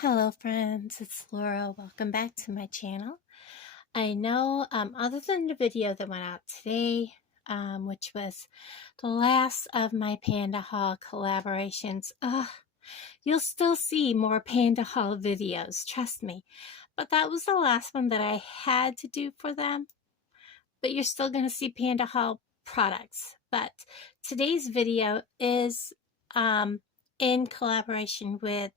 Hello friends, it's Laura. Welcome back to my channel. I know other than the video that went out today, which was the last of my Panda Haul collaborations, you'll still see more Panda Haul videos, trust me. But that was the last one that I had to do for them. But you're still going to see Panda Haul products. But today's video is in collaboration with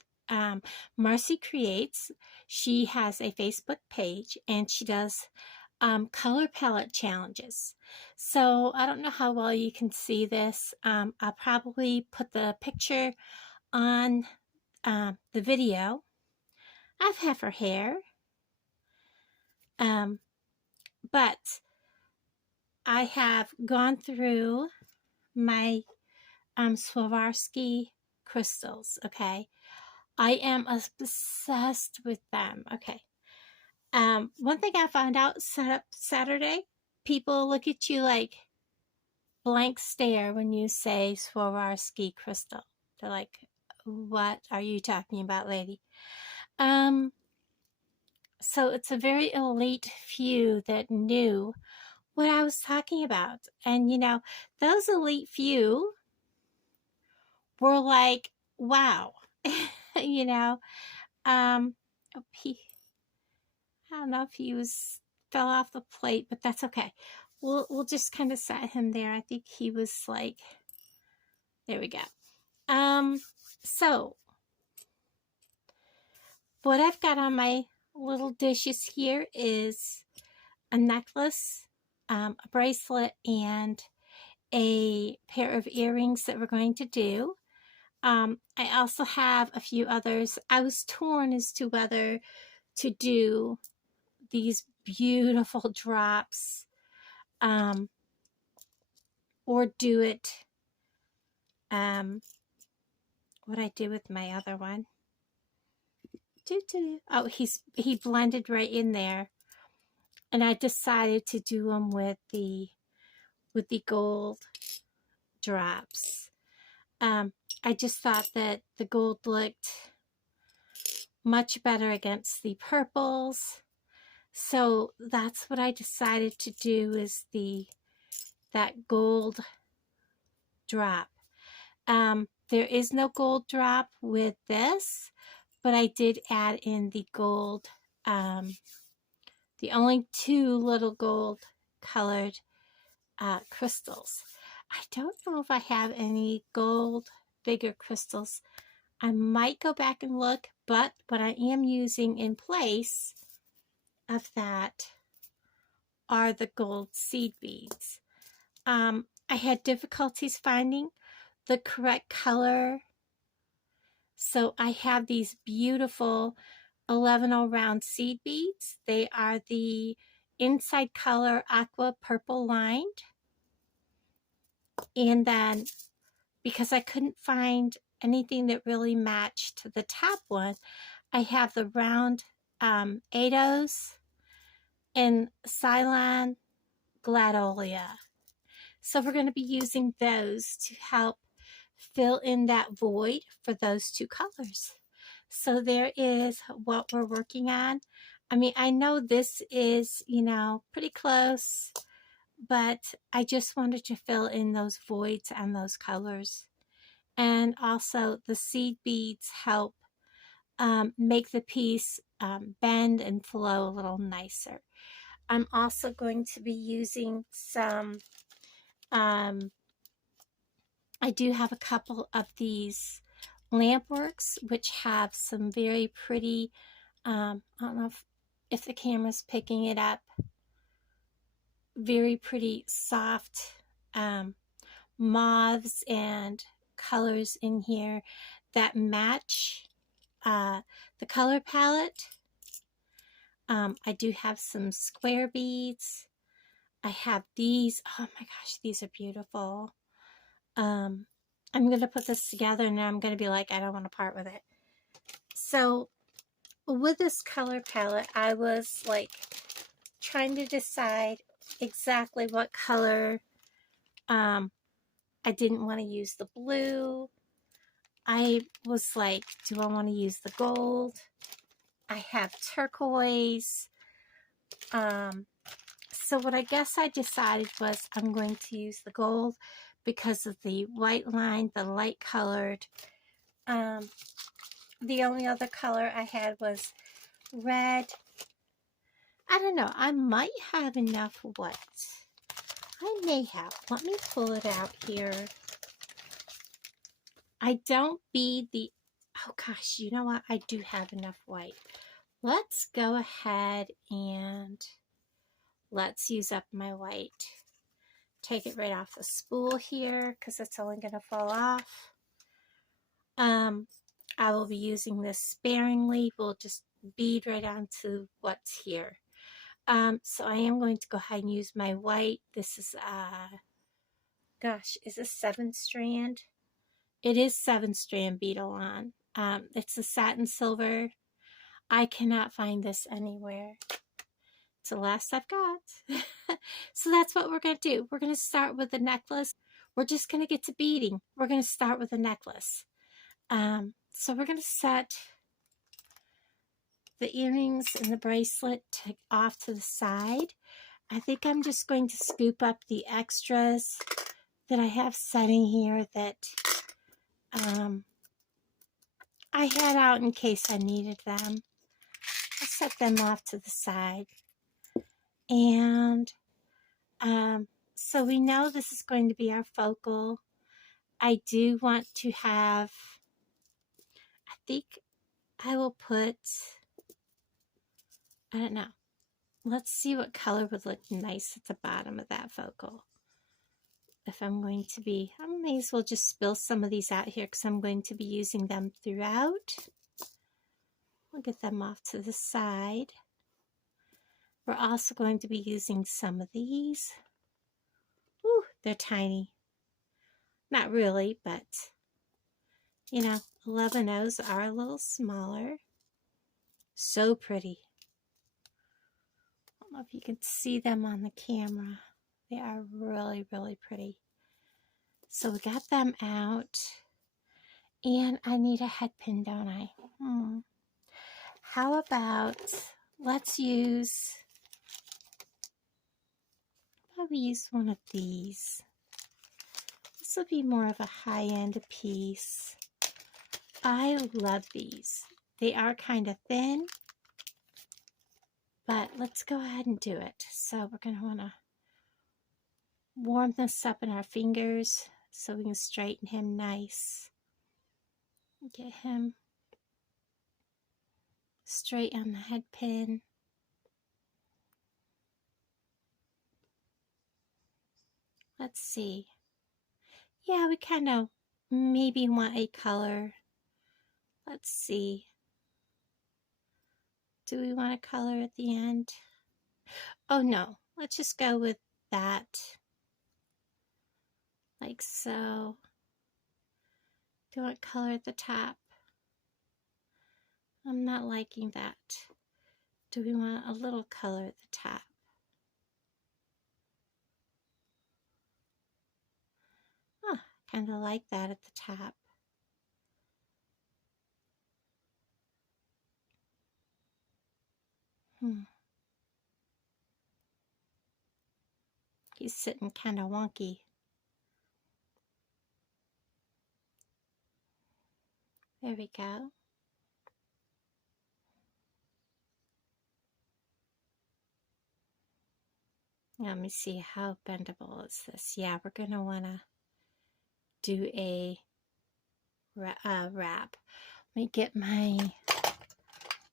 Marcie Creates. She has a Facebook page and she does color palette challenges. So I don't know how well you can see this. I'll probably put the picture on the video. I have her hair. But I have gone through my Swarovski crystals, okay? I am obsessed with them, okay? One thing I found out Saturday, people look at you like blank stare when you say Swarovski crystal. They're like, what are you talking about, lady? So it's a very elite few that knew what I was talking about. And, you know, those elite few were like, wow, you know, I don't know if he fell off the plate, but that's okay. We'll just kind of set him there. I think he was like, there we go. So what I've got on my little dishes here is a necklace, a bracelet, and a pair of earrings that we're going to do. I also have a few others. I was torn as to whether to do these beautiful drops or do it what I do with my other one. Oh, he blended right in there, and I decided to do them with the gold drops. I just thought that the gold looked much better against the purples. So that's what I decided to do, is that gold drop. There is no gold drop with this, but I did add in the gold, the only two little gold colored crystals. I don't know if I have any gold bigger crystals. I might go back and look, but what I am using in place of that are the gold seed beads. I had difficulties finding the correct color, so I have these beautiful 11 round seed beads. They are the inside color aqua purple lined, and then because I couldn't find anything that really matched the top one, I have the round Ados in Cylon Gladolia. So we're going to be using those to help fill in that void for those two colors. So there is what we're working on. I mean, I know this is, you know, pretty close, but I just wanted to fill in those voids and those colors. And also the seed beads help make the piece bend and flow a little nicer. I'm also going to be using some, I do have a couple of these Lampworks, which have some very pretty, I don't know if the camera's picking it up, very pretty soft mauves and colors in here that match the color palette. I do have some square beads. I have these. Oh my gosh, these are beautiful. I'm going to put this together and I'm going to be like, I don't want to part with it. So with this color palette, I was like trying to decide exactly what color. I didn't want to use the blue. I was like, do I want to use the gold? I have turquoise. So what I guess I decided was I'm going to use the gold because of the white line, the light colored. The only other color I had was red. I don't know. I might have enough white. I may have. Let me pull it out here. I don't bead the... Oh gosh, you know what? I do have enough white. Let's go ahead and let's use up my white. Take it right off the spool here because it's only going to fall off. I will be using this sparingly. We'll just bead right onto what's here. So I am going to go ahead and use my white. This is, gosh, is this 7-strand? It is 7-strand beetle on. It's a satin silver. I cannot find this anywhere. It's the last I've got. So that's what we're going to do. We're going to start with the necklace. We're just going to get to beading. We're going to start with the necklace. So we're going to set the earrings and the bracelet off to the side. I think I'm just going to scoop up the extras that I have setting here that I had out in case I needed them. I'll set them off to the side. And so we know this is going to be our focal. I do want to have, I think I will put, I don't know. Let's see what color would look nice at the bottom of that focal. If I'm going to be, I may as well just spill some of these out here because I'm going to be using them throughout. We'll get them off to the side. We're also going to be using some of these. Ooh, they're tiny. Not really, but, you know, 11Os are a little smaller. So pretty. I don't know if you can see them on the camera. They are really, really pretty. So we got them out. And I need a head pin, don't I? How about, let's use, probably use one of these. This will be more of a high-end piece. I love these. They are kind of thin, but let's go ahead and do it. So we're going to want to warm this up in our fingers so we can straighten him nice. Get him straight on the head pin. Let's see. Yeah, we kind of maybe want a color. Let's see. Do we want a color at the end? Oh no, let's just go with that. Like so. Do you want color at the top? I'm not liking that. Do we want a little color at the top? Oh, kind of like that at the top. He's sitting kind of wonky. There we go. Let me see, how bendable is this? Yeah, we're going to want to do a wrap. Let me get my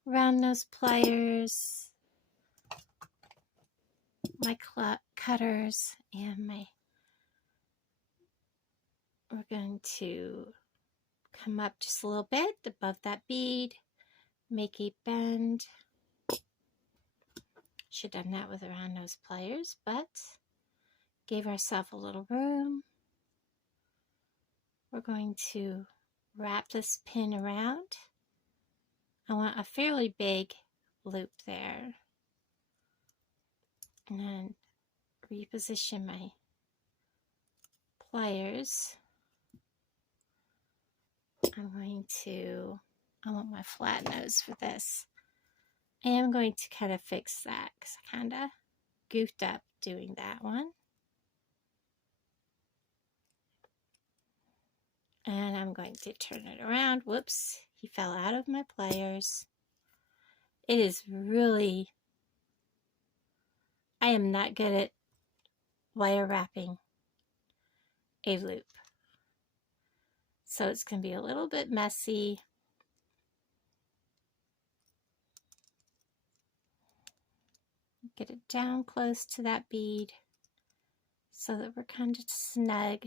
round nose pliers, my cutters, and we're going to come up just a little bit above that bead, make a bend. Should have done that with the round nose pliers, but gave ourselves a little room. We're going to wrap this pin around. I want a fairly big loop there. And then reposition my pliers. I want my flat nose for this. I am going to kind of fix that because I kind of goofed up doing that one. And I'm going to turn it around. Whoops, he fell out of my pliers. It is really, I am not good at wire wrapping a loop. So it's going to be a little bit messy. Get it down close to that bead so that we're kind of snug.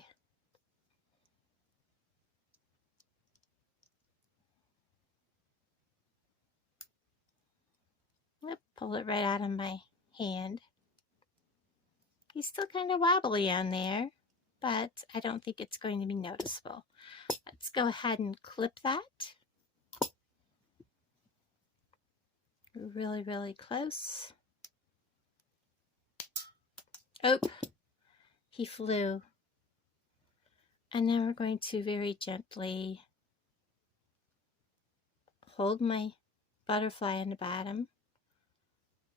Yep, pull it right out of my hand. He's still kind of wobbly on there, but I don't think it's going to be noticeable. Let's go ahead and clip that. Really, really close. Oh, he flew. And now we're going to very gently hold my butterfly in the bottom.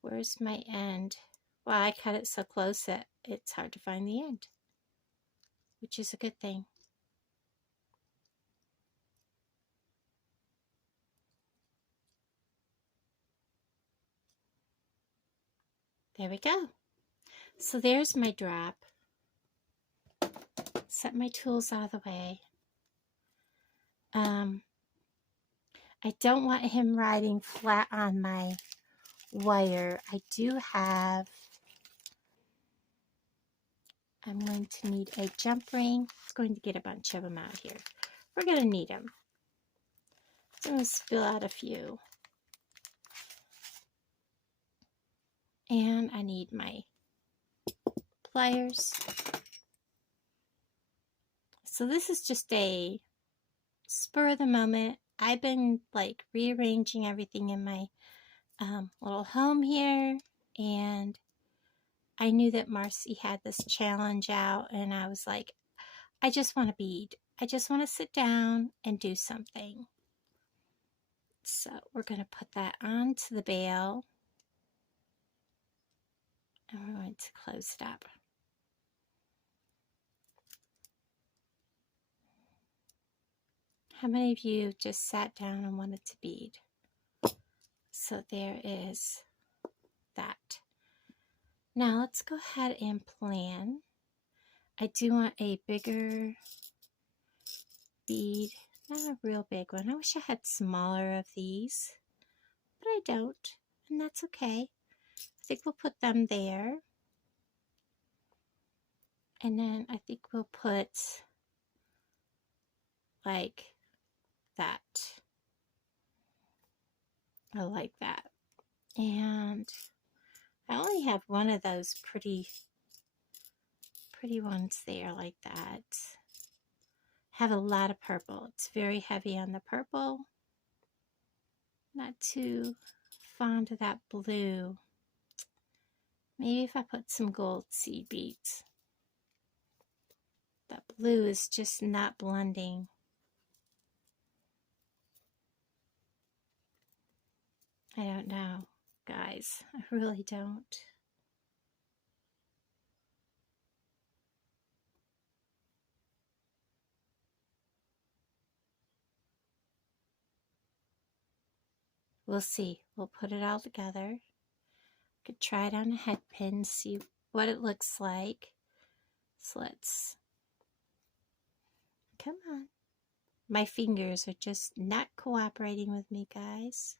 Where's my end? Well, I cut it so close that it's hard to find the end, which is a good thing. There we go. So there's my drop. Set my tools out of the way. I don't want him riding flat on my wire. I do have, I'm going to need a jump ring. It's going to get a bunch of them out here. We're going to need them. I'm going to spill out a few. And I need my pliers. So this is just a spur of the moment. I've been like rearranging everything in my little home here, and I knew that Marcie had this challenge out, and I was like, I just want to bead. I just want to sit down and do something. So we're going to put that onto the bail, and we're going to close it up. How many of you just sat down and wanted to bead? So there is that. Now let's go ahead and plan. I do want a bigger bead, not a real big one. I wish I had smaller of these, but I don't, and that's okay. I think we'll put them there. And then I think we'll put like that. I like that. And I only have one of those pretty ones there like that. Have a lot of purple. It's very heavy on the purple. Not too fond of that blue. Maybe if I put some gold seed beads. That blue is just not blending. I don't know, guys. I really don't. We'll see. We'll put it all together. Could try it on a head pin, see what it looks like. So let's, come on. My fingers are just not cooperating with me, guys.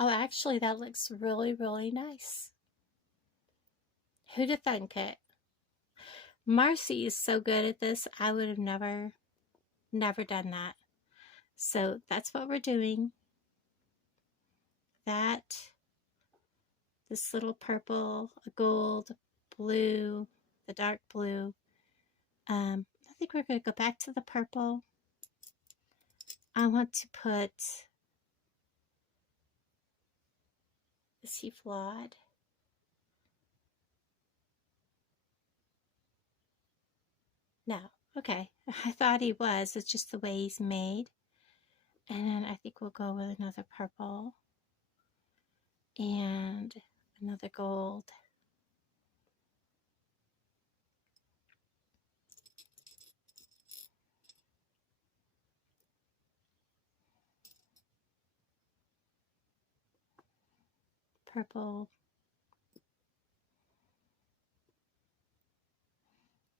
Oh, actually, that looks really, really nice. Who'd have thunk it? Marcie is so good at this, I would have never done that. So that's what we're doing. That, this little purple, a gold, blue, the dark blue. I think we're going to go back to the purple. I want to put, is he flawed? No, Okay, I thought he was. It's just the way he's made. And then I think we'll go with another purple and another gold. Purple,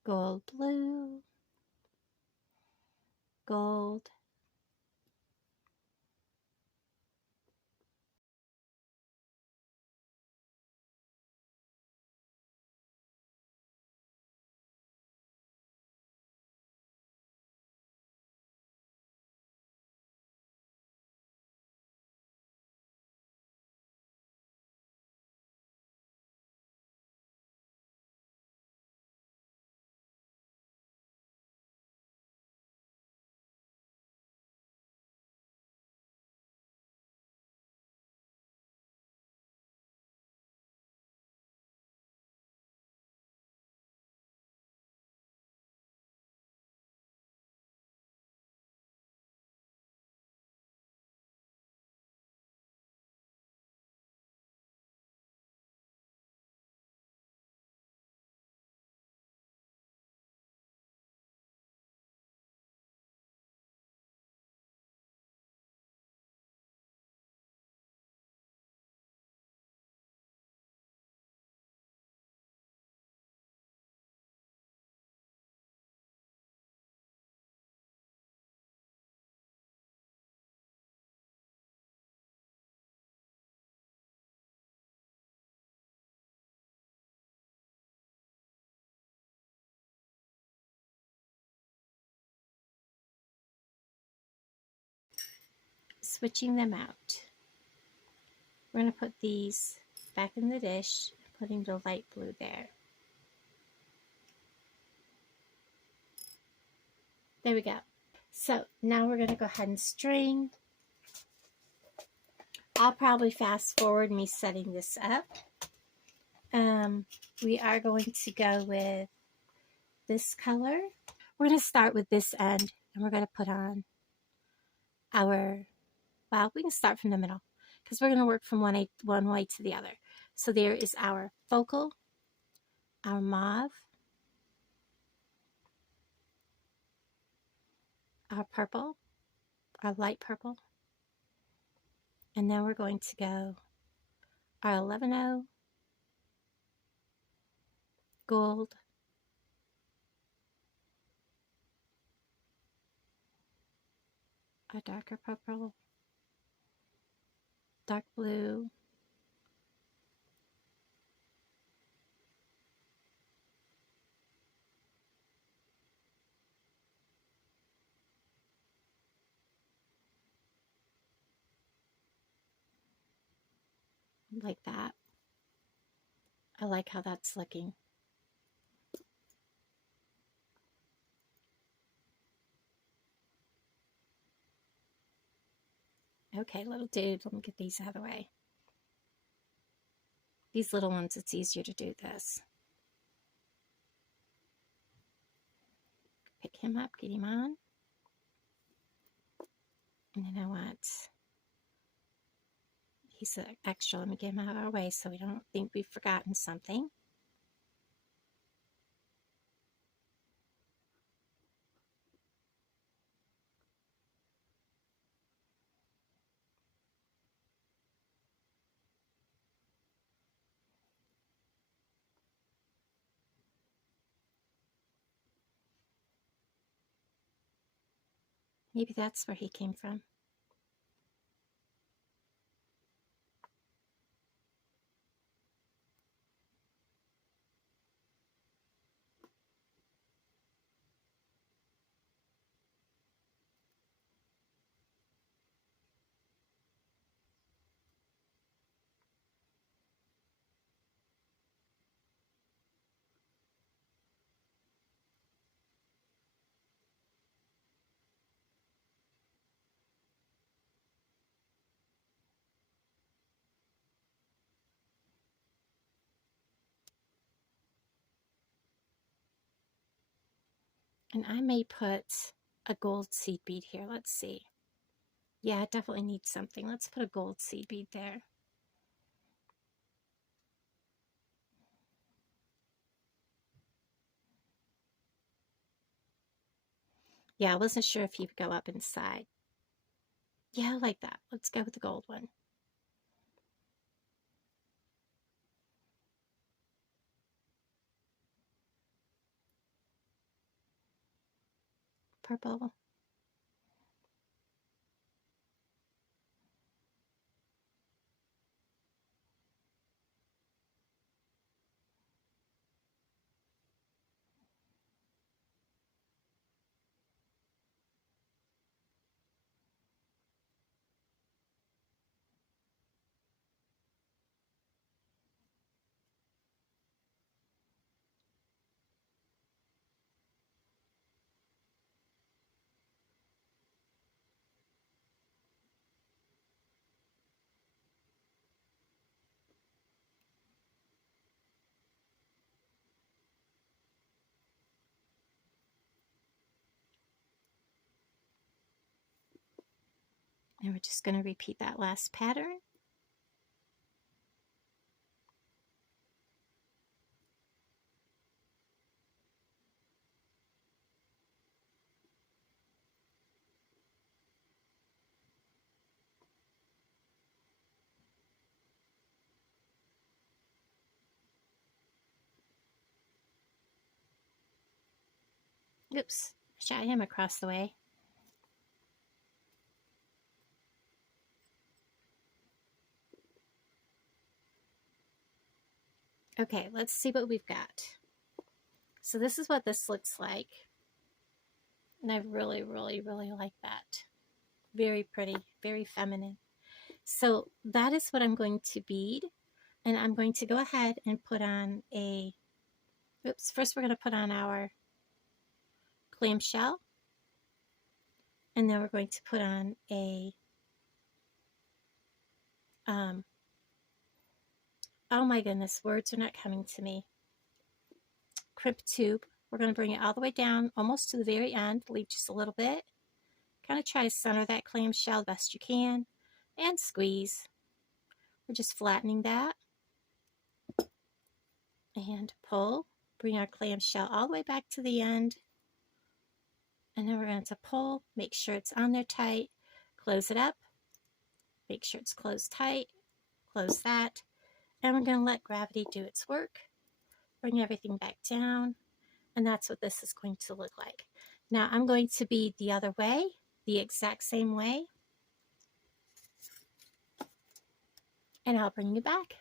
gold, blue, gold, switching them out. We're going to put these back in the dish, putting the light blue there. There we go. So now we're going to go ahead and string. I'll probably fast forward me setting this up. We are going to go with this color. We're going to start with this end and we're going to put on our, well, we can start from the middle because we're going to work from one way to the other. So there is our focal, our mauve, our purple, our light purple, and then we're going to go our 11-0, gold, our darker purple, dark blue, like that. I like how that's looking. Okay, little dude, let me get these out of the way. These little ones, it's easier to do this. Pick him up, get him on. And then I want, he's an extra, let me get him out of our way so we don't think we've forgotten something. Maybe that's where he came from. And I may put a gold seed bead here. Let's see. Yeah, it definitely needs something. Let's put a gold seed bead there. Yeah, I wasn't sure if he would go up inside. Yeah, I like that. Let's go with the gold one. Purple. And we're just going to repeat that last pattern. Oops, shot him across the way. Okay, let's see what we've got. So this is what this looks like. And I really, really, really like that. Very pretty, very feminine. So that is what I'm going to bead. And I'm going to go ahead and put on a, oops, first we're going to put on our clamshell. And then we're going to put on a, oh my goodness, words are not coming to me. Crimp tube. We're going to bring it all the way down, almost to the very end, leave just a little bit. Kind of try to center that clamshell best you can, and squeeze. We're just flattening that. And pull. Bring our clamshell all the way back to the end. And then we're going to pull, make sure it's on there tight, close it up, make sure it's closed tight, close that, and we're going to let gravity do its work. Bring everything back down, and that's what this is going to look like. Now I'm going to bead the other way, the exact same way, and I'll bring you back.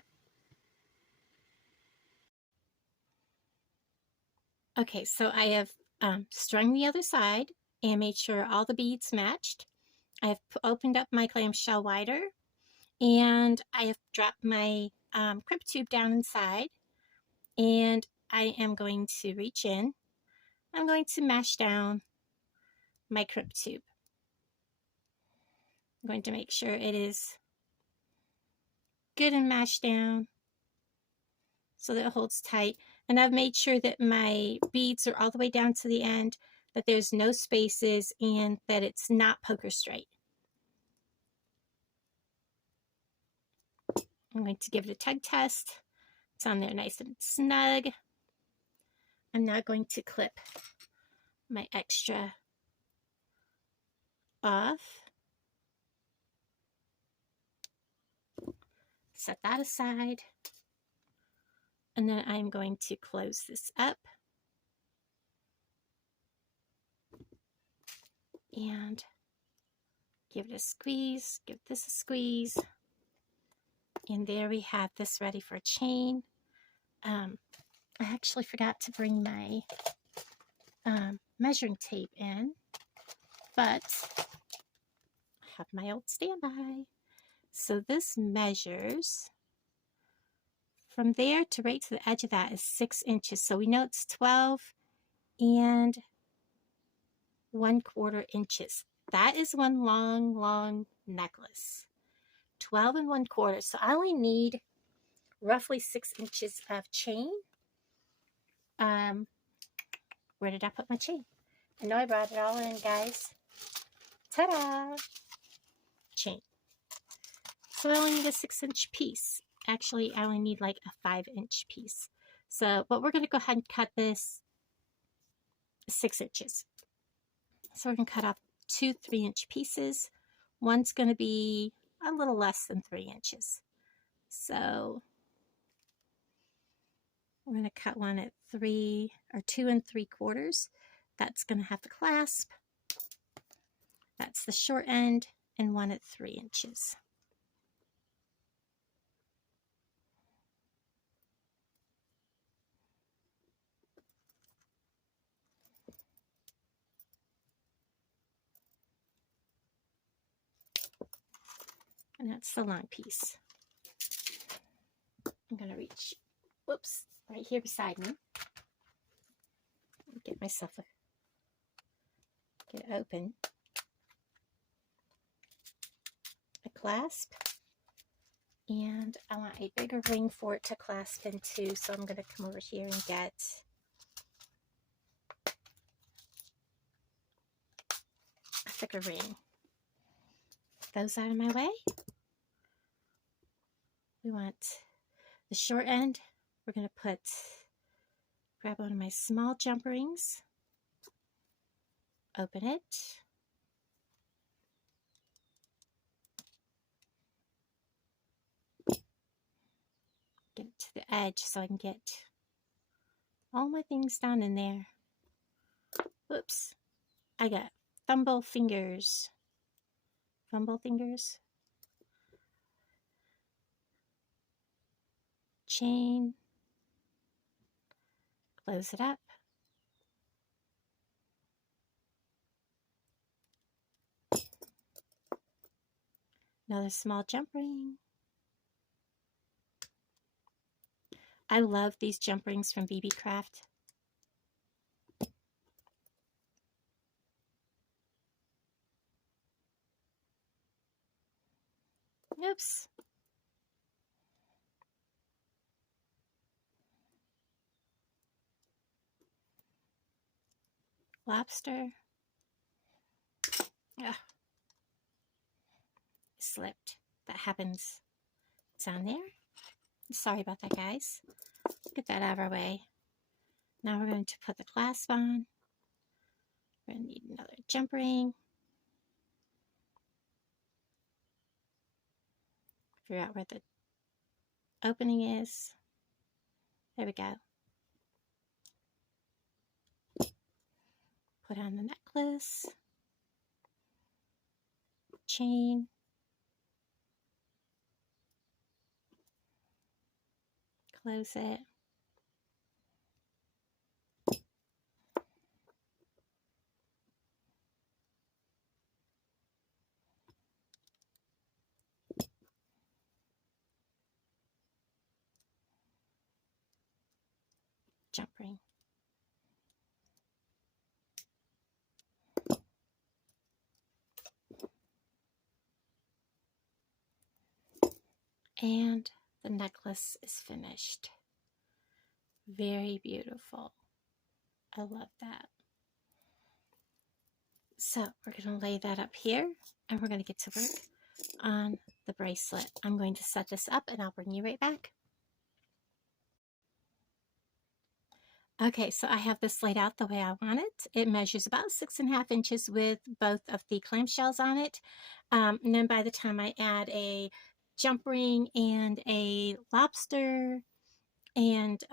Okay, so I have strung the other side and made sure all the beads matched. I have opened up my clamshell wider, and I have dropped my crimp tube down inside, and I am going to reach in. I'm going to mash down my crimp tube. I'm going to make sure it is good and mashed down so that it holds tight. And I've made sure that my beads are all the way down to the end, that there's no spaces, and that it's not poker straight. I'm going to give it a tug test. It's on there nice and snug. I'm now going to clip my extra off. Set that aside. And then I'm going to close this up. And give it a squeeze, give this a squeeze. And there we have this ready for a chain. I actually forgot to bring my measuring tape in, but I have my old standby. So this measures from there to right to the edge of that is 6 inches. So we know it's 12 and 1/4 inches. That is one long, long necklace. 12 and 1/4. So I only need roughly 6 inches of chain. Where did I put my chain? I know I brought it all in, guys. Ta-da! Chain. So I only need a 6-inch piece. Actually, I only need like a 5-inch piece. So, but we're going to go ahead and cut this 6 inches. So we're going to cut off 2 3-inch pieces. One's going to be a little less than 3 inches. So we're going to cut one at 2 3/4. That's going to have the clasp. That's the short end, and one at 3 inches. And that's the long piece. I'm going to reach, whoops, right here beside me. Get myself get it open. A clasp. And I want a bigger ring for it to clasp into, so I'm going to come over here and get a thicker ring. Those out of my way. We want the short end. We're going to grab one of my small jump rings, open it, get it to the edge so I can get all my things down in there. Whoops, I got fumble fingers. Chain, close it up. Another small jump ring. I love these jump rings from BB Craft. Oops. Lobster. Ugh. Slipped. That happens. It's on there. Sorry about that, guys. Get that out of our way. Now we're going to put the clasp on. We're going to need another jump ring. Figure out where the opening is. There we go. Put on the necklace. Chain. Close it. Jump ring. And the necklace is finished. Very beautiful. I love that. So we're going to lay that up here, and we're going to get to work on the bracelet. I'm going to set this up, and I'll bring you right back. Okay, so I have this laid out the way I want it. It measures about 6.5 inches with both of the clamshells on it. And then by the time I add a jump ring and a lobster and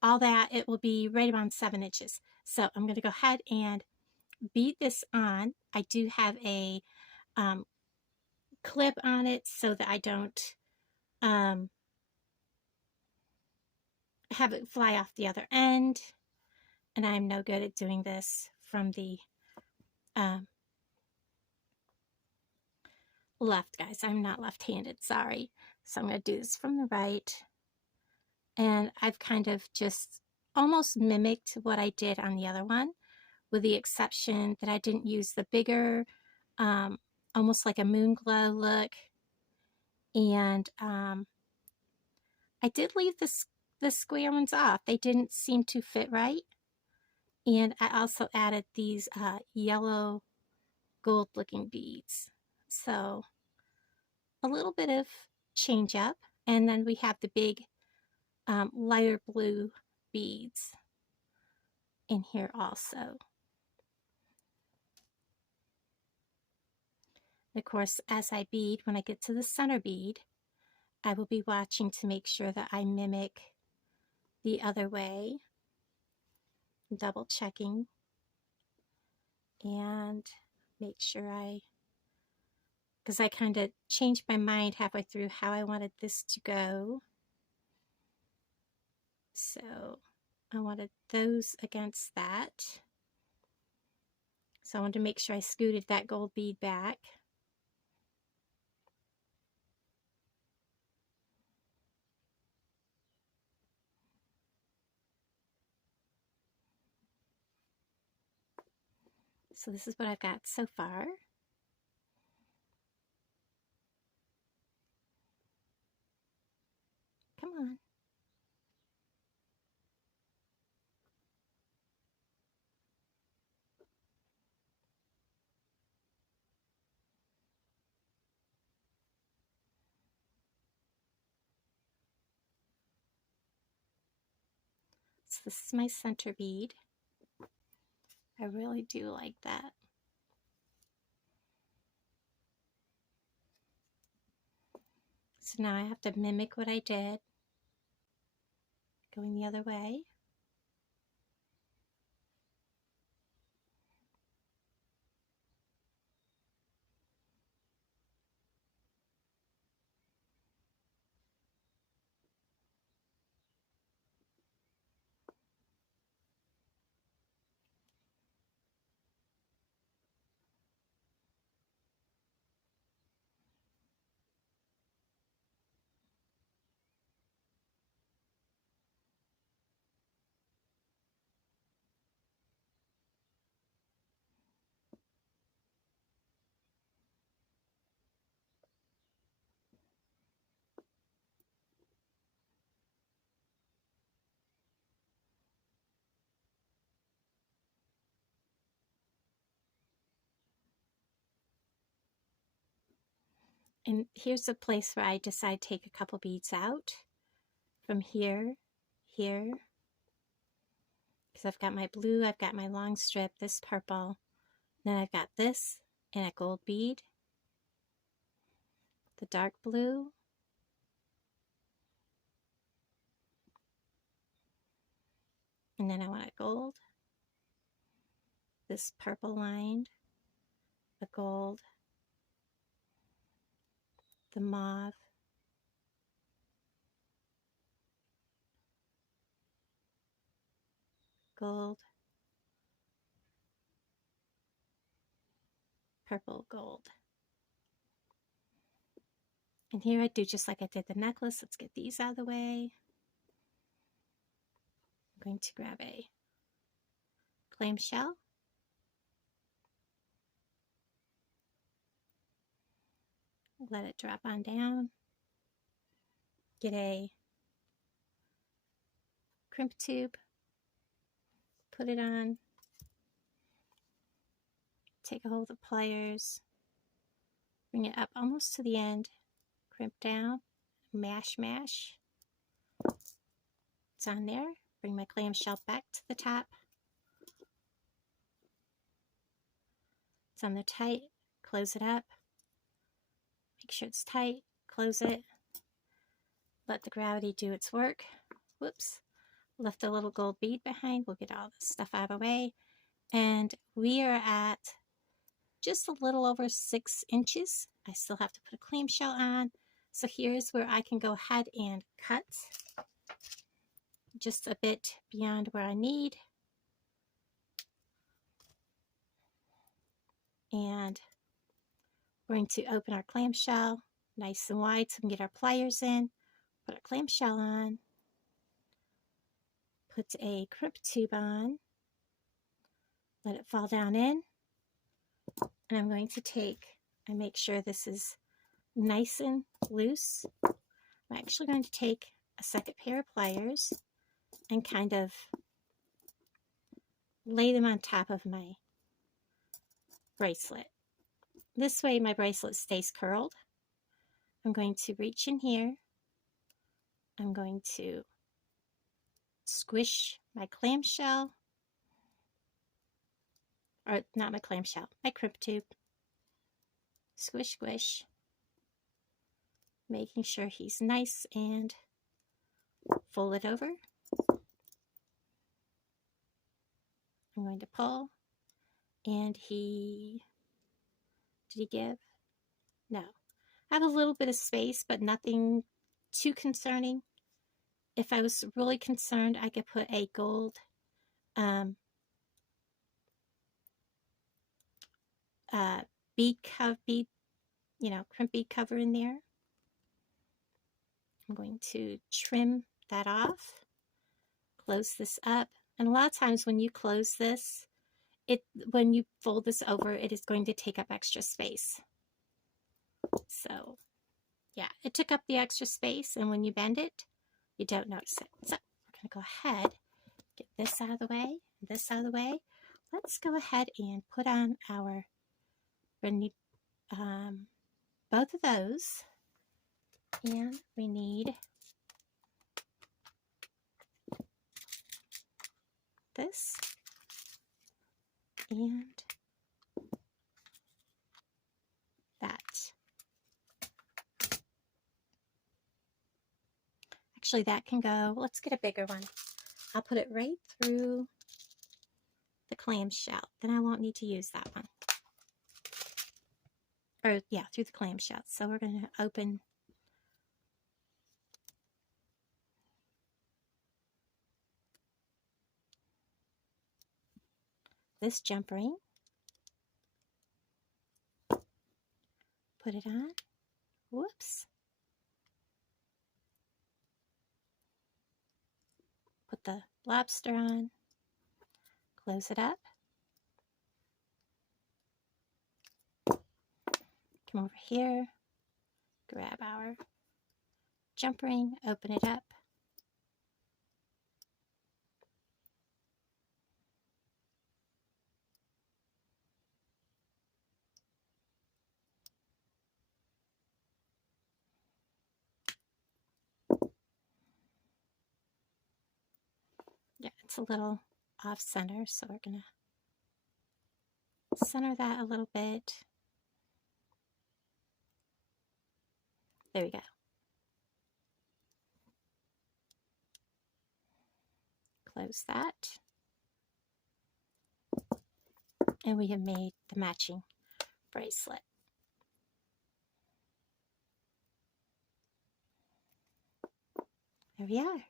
all that, it will be right around 7 inches. So I'm going to go ahead and bead this on. I do have a clip on it so that I don't have it fly off the other end. And I'm no good at doing this from the left, guys. I'm not left-handed, sorry. So I'm going to do this from the right. And I've kind of just almost mimicked what I did on the other one, with the exception that I didn't use the bigger, almost like a moon glow look. And I did leave the square ones off. They didn't seem to fit right. And I also added these yellow gold looking beads. So a little bit of change up. And then we have the big lighter blue beads in here also. Of course, as I bead, when I get to the center bead, I will be watching to make sure that I mimic the other way, double checking, and make sure because I kind of changed my mind halfway through how I wanted this to go. So I wanted those against that. So I wanted to make sure I scooted that gold bead back. So this is what I've got so far. Come on. So this is my center bead. I really do like that. So now I have to mimic what I did, going the other way. And here's the place where I decide to take a couple beads out from here, here, because I've got my blue, I've got my long strip, this purple, then I've got this and a gold bead, the dark blue, and then I want a gold, this purple lined, a gold, the mauve, gold, purple, gold. And here I do just like I did the necklace. Let's get these out of the way. I'm going to grab a clamshell. Let it drop on down. Get a crimp tube. Put it on. Take a hold of the pliers. Bring it up almost to the end. Crimp down. Mash, mash. It's on there. Bring my clamshell back to the top. It's on there tight. Close it up. Make sure it's tight. Close it. Let the gravity do its work. Whoops. Left a little gold bead behind. We'll get all this stuff out of the way. And we are at just a little over 6 inches. I still have to put a clamshell on. So here's where I can go ahead and cut just a bit beyond where I need. And we're going to open our clamshell nice and wide so we can get our pliers in. Put our clamshell on. Put a crimp tube on. Let it fall down in. And I'm going to take and make sure this is nice and loose. I'm actually going to take a second pair of pliers and kind of lay them on top of my bracelet. This way my bracelet stays curled. I'm going to reach in here. I'm going to squish my clamshell, or not my clamshell, my crimp tube. Squish, squish, making sure he's nice and fold it over. I'm going to pull, and did he give? No. I have a little bit of space, but nothing too concerning. If I was really concerned, I could put a gold bead, crimp bead cover in there. I'm going to trim that off, close this up, and a lot of times when you close this, when you fold this over, it is going to take up extra space. So yeah, it took up the extra space, and when you bend it, you don't notice it. So we're going to go ahead, get this out of the way, this out of the way. Let's go ahead and put on our, we're going to need both of those, and we need this and that. Actually, that can go, let's get a bigger one. I'll put it right through the clamshell. Then I won't need to use that one. Or yeah, through the clamshell. So we're going to open this jump ring. Put it on. Whoops. Put the lobster on. Close it up. Come over here. Grab our jump ring. Open it up. Yeah, it's a little off center, so we're going to center that a little bit. There we go. Close that. And we have made the matching bracelet. There we are.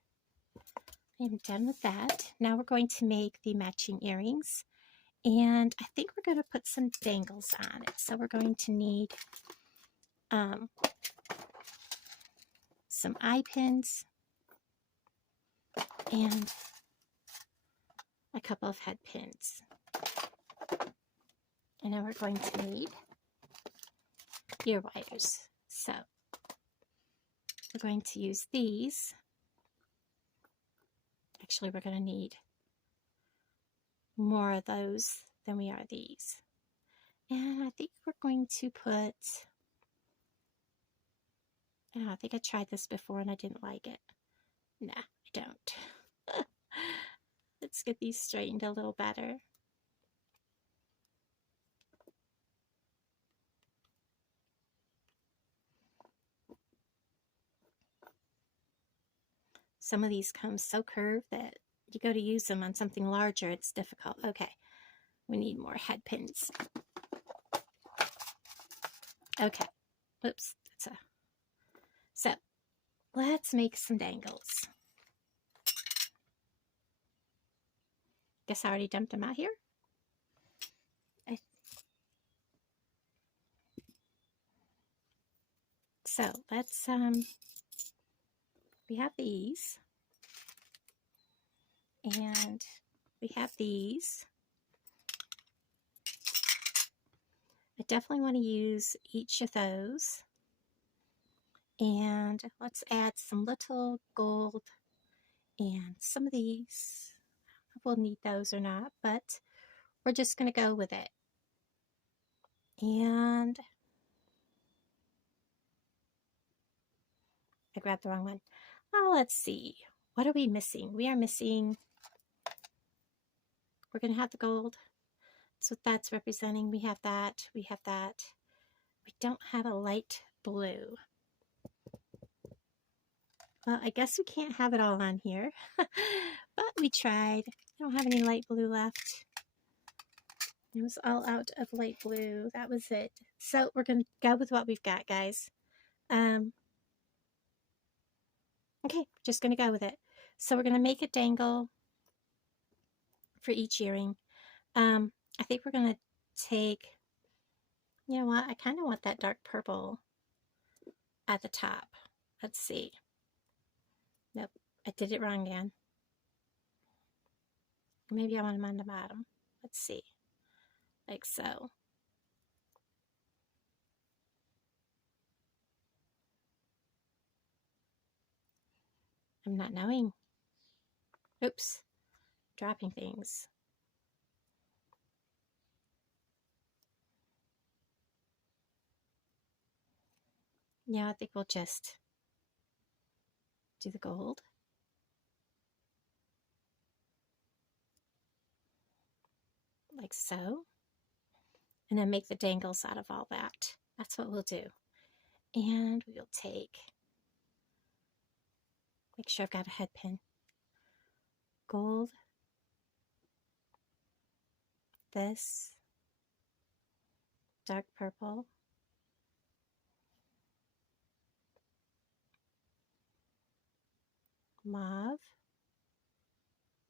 I'm done with that. Now we're going to make the matching earrings. And I think we're going to put some dangles on it. So we're going to need some eye pins and a couple of head pins. And now we're going to need ear wires. So we're going to use these. Actually, we're going to need more of those than we are these. And I think we're going to put, I think I tried this before and I didn't like it. Nah, I don't. Let's get these straightened a little better. Some of these come so curved that you go to use them on something larger, it's difficult. Okay, we need more head pins. Okay, oops, so let's make some dangles. Guess I already dumped them out here. So let's, we have these, and we have these. I definitely want to use each of those. And let's add some little gold and some of these. I don't know we'll need those or not, but we're just going to go with it. And I grabbed the wrong one. Oh, let's see. What are we missing? We are missing, we're going to have the gold. That's what that's representing. We have that. We have that. We don't have a light blue. Well, I guess we can't have it all on here, but we tried. I don't have any light blue left. It was all out of light blue. That was it. So we're going to go with what we've got, guys. Okay, just going to go with it. So we're going to make a dangle for each earring. I think we're going to take, you know what, I kind of want that dark purple at the top. Let's see. Nope, I did it wrong again. Maybe I want them on the bottom. Let's see. Like so. I'm not knowing. Oops, dropping things. Yeah, I think we'll just do the gold. Like so. And then make the dangles out of all that. That's what we'll do. And we'll take, make sure I've got a head pin. Gold. This. Dark purple. Mauve.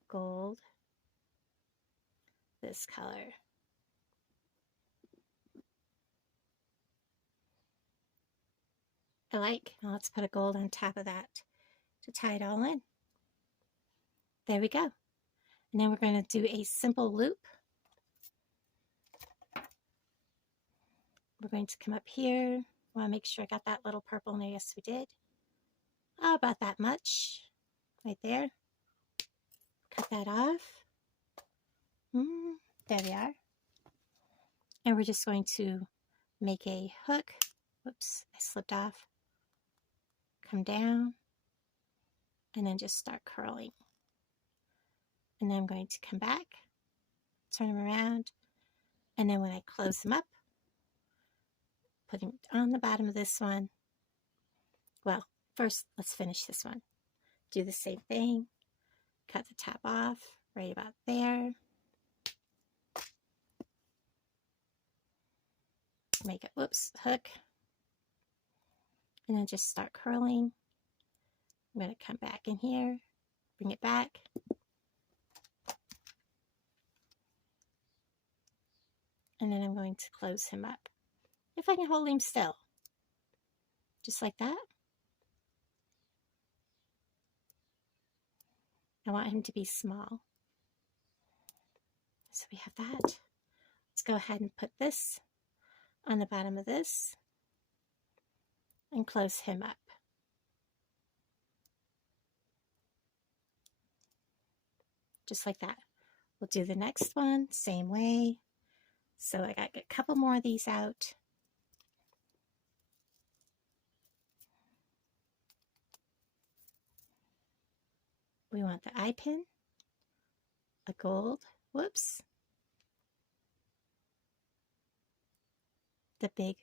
Gold. This color. I like. Now let's put a gold on top of that to tie it all in. There we go. And then we're going to do a simple loop. We're going to come up here. I want to make sure I got that little purple in there. Yes, we did. Oh, about that much. Right there. Cut that off. There we are. And we're just going to make a hook. Whoops, I slipped off. Come down. And then just start curling. And then I'm going to come back. Turn them around. And then when I close them up, put them on the bottom of this one. Well, first, let's finish this one. Do the same thing. Cut the top off right about there. Make it, whoops, hook. And then just start curling. I'm going to come back in here, bring it back. And then I'm going to close him up. If I can hold him still. Just like that. I want him to be small. So we have that. Let's go ahead and put this on the bottom of this and close him up. Just like that. We'll do the next one, same way. So I got a couple more of these out. We want the eye pin, a gold, whoops, the big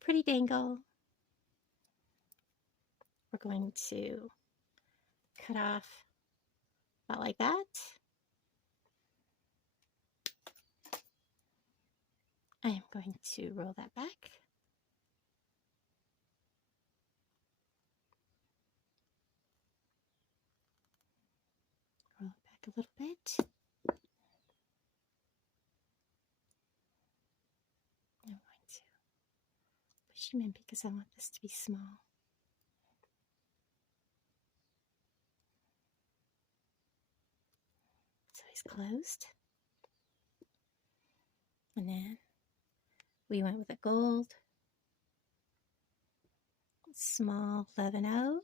pretty dangle. We're going to cut off about like that. I am going to roll that back. Roll it back a little bit. I'm going to push him in because I want this to be small. So he's closed. And then we went with a gold, small 11-0.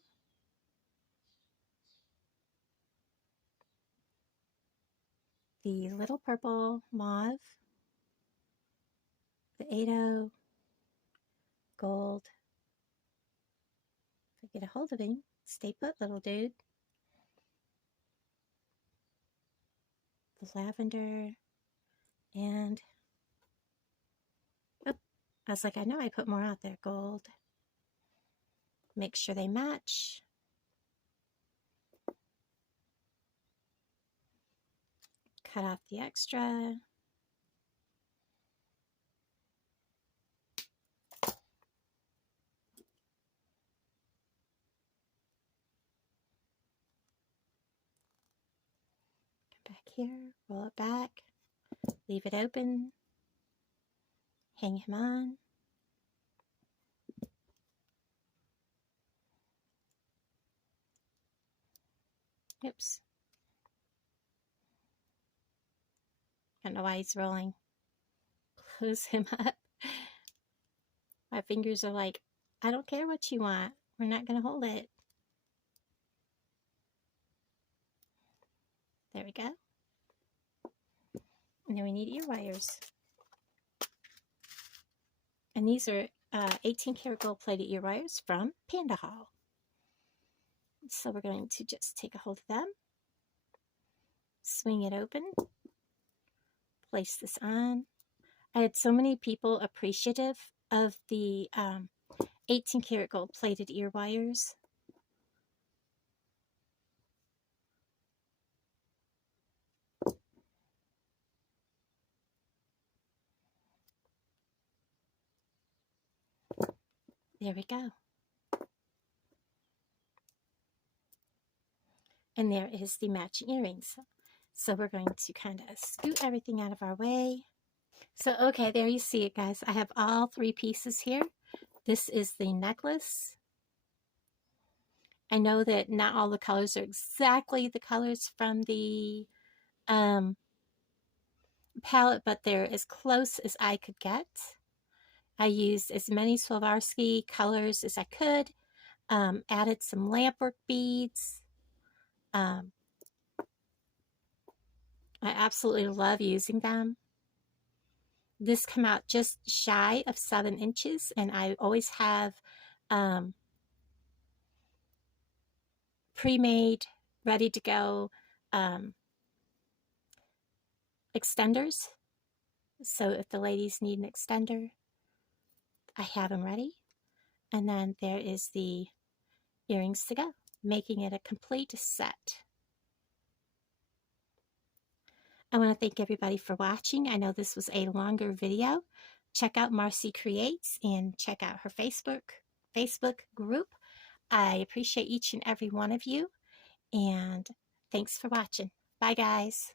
the little purple mauve, the 8-0 gold. If I get a hold of him, stay put, little dude. The lavender, and oh, I was like, I know I put more out there. Gold. Make sure they match. Cut off the extra. Come back here, roll it back, leave it open, hang him on. Oops. I don't know why he's rolling. Close him up. My fingers are like, I don't care what you want. We're not going to hold it. There we go. And then we need ear wires. And these are 18 karat gold plated ear wires from Panda Haul. So we're going to just take a hold of them, swing it open, place this on. I had so many people appreciative of the 18 karat gold plated ear wires. There we go. And there is the matching earrings. So we're going to kind of scoot everything out of our way. So, okay, there you see it, guys. I have all 3 pieces here. This is the necklace. I know that not all the colors are exactly the colors from the palette, but they're as close as I could get. I used as many Swarovski colors as I could. Added some lampwork beads. I absolutely love using them. This came out just shy of 7 inches, and I always have pre-made, ready to go extenders. So if the ladies need an extender, I have them ready. And then there is the earrings to go, making it a complete set. I want to thank everybody for watching. I know this was a longer video. Check out Marcie Creates and check out her Facebook group. I appreciate each and every one of you, and thanks for watching. Bye, guys.